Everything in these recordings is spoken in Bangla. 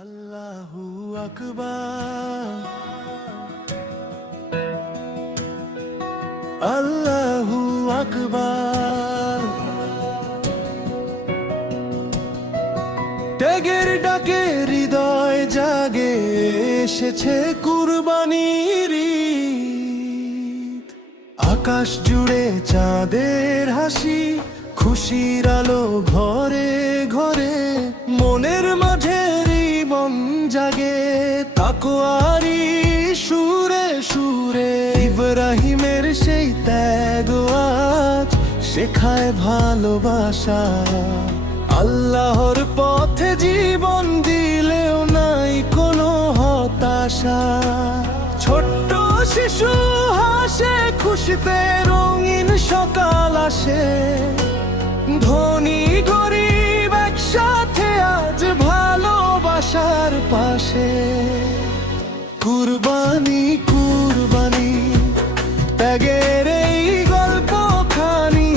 আল্লাহু আকবার, আল্লাহু আকবার। ত্যাগের ডাকে হৃদয় জাগে, এসেছে কুরবানির ঈদ। আকাশ জুড়ে চাঁদের হাসি, খুশির আলো ঘরে ঘরে। মনের মাঝে মন জাগে তাকওয়ারি সুরে সুরে। ইব্রাহিমের সেই ত্যাগ আজ শেখায় ভালোবাসা। আল্লাহর পথে জীবন দিলেও নাই কোনো হতাশা। ছোট্ট শিশু হাসে, খুশিতে রঙিন সকাল আসে। ধনী গরিব একসাথে আজ ভালোবাসার পাশে। কুরবানি কুরবানি, ত্যাগের এই গল্পখানি।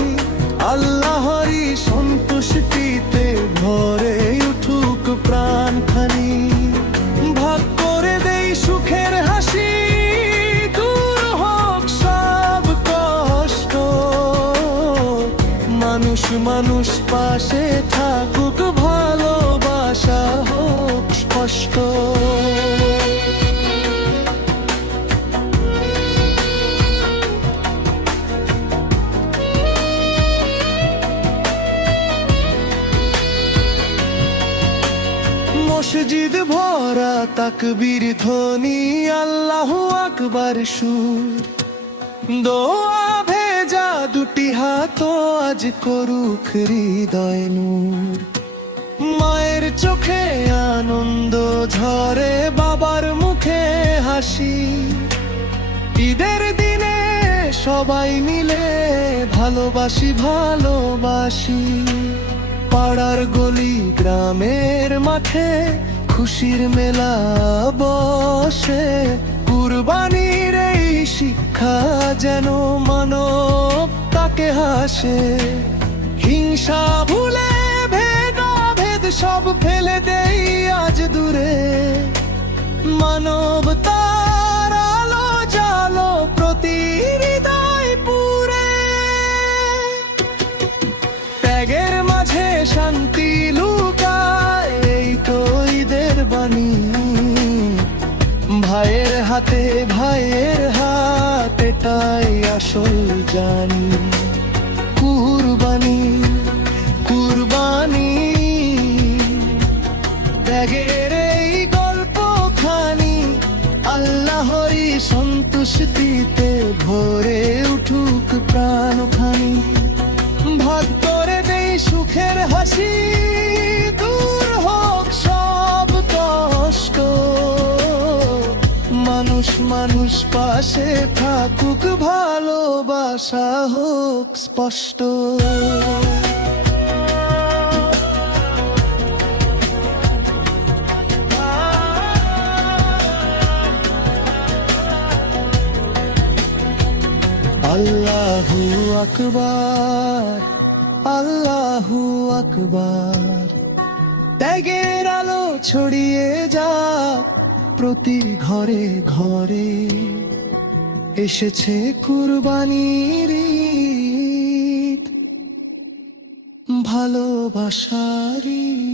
আল্লাহরই সন্তুষ্টিতে ভরে উঠুক প্রাণখানি। ভাগ করে দেই সুখের হাসি, দূর হোক সব কষ্ট। মানুষ মানুষ পাশে থাকুক, ভালোবাসা হোক স্পষ্ট। মসজিদ ভরা তাকবীর ধ্বনি, আল্লাহু আকবার সুর। দোয়া ভেজা দুটি হাত আজ করুক হৃদয় নূর। মায়ের চোখে আনন্দ ঝরে, বাবার মুখে হাসি। ঈদের দিনে সবাই মিলে ভালোবাসি ভালোবাসি। পাড়ার গলি গ্রামের মাঠে খুশির মেলা বসে। কুরবানির এই শিক্ষা যেন মানব তাকে হাসে। হিংসা ভুলে ভেদাভেদ সব ফেলে দেই আজ দূরে। মানবতার আলো জালো প্রতি হৃদয় পুরে। ত্যাগের মাঝে শান্তি লুকায়, এই তো ঈদের বাণী। ভাইয়ের হাতে ভাইয়ের হাত, এটাই আসল জানি। কুরবানি কুরবানি, ত্যাগের এই গল্পখানি। আল্লাহরই সন্তুষ্টিতে ভরে উঠুক প্রাণখানি। ভাগ করে দেই সুখের হাসি, দূর হোক সব কষ্ট। মানুষ মানুষ পাশে থাকুক, ভালোবাসা হোক স্পষ্ট। আল্লাহু আকবার, আল্লাহু আকবার। ত্যাগের আলো ছড়িয়ে যাক প্রতি ঘরে ঘরে। এসেছে কুরবানির ঈদ, ভালোবাসার ঈদ।